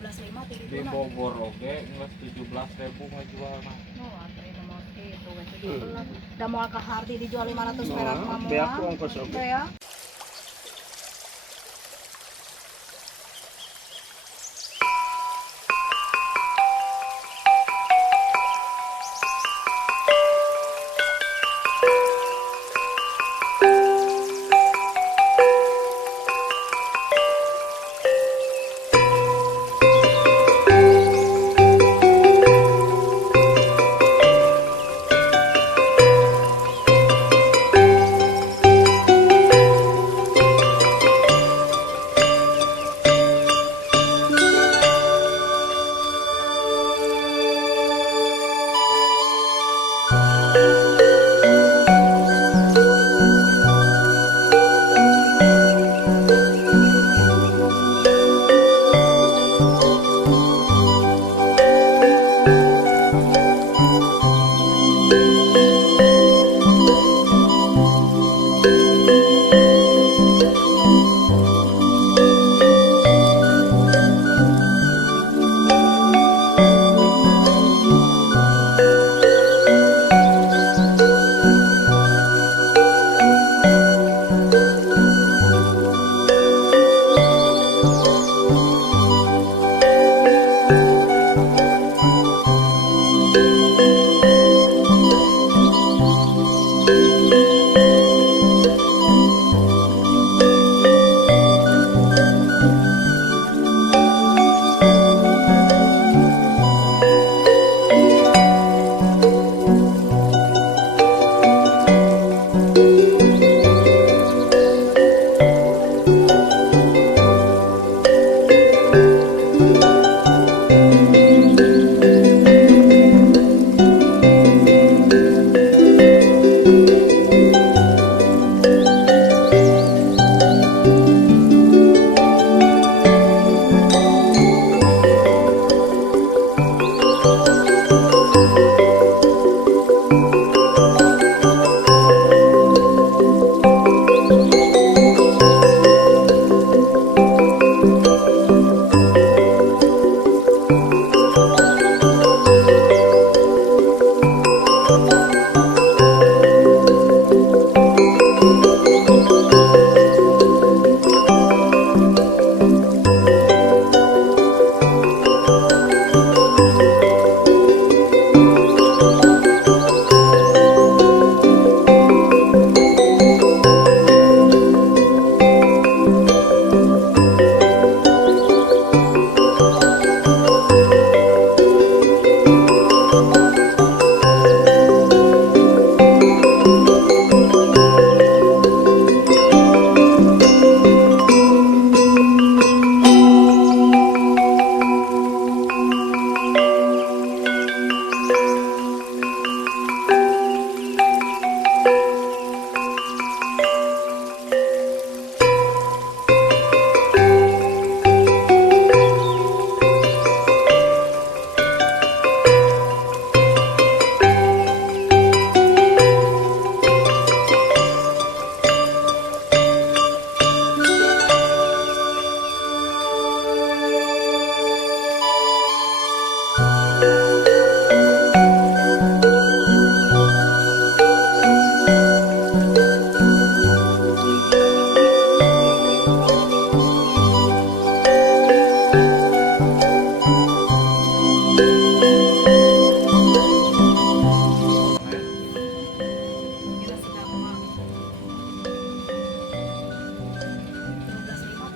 Di Bogor oke nggak 17.000 ngejual mah. Udah mau ke Hardi dijual 500 perak mah. Biar aku ongkos oke. Ya.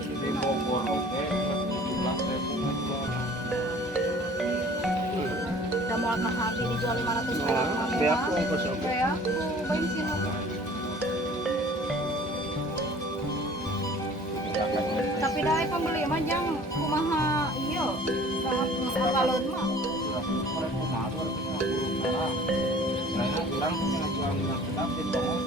Di Bogor oke nggak 17.000 ngejual mah. Udah mau ke Hardi dijual 500 perak mah. Biar aku ongkos oke. Ya. Bensin oke. Tapi dari pembeli mah jang kumaha iya saat masa galon mah. Mereka mah 250 perak. Karena orang punya jual minyak sedap di Bogor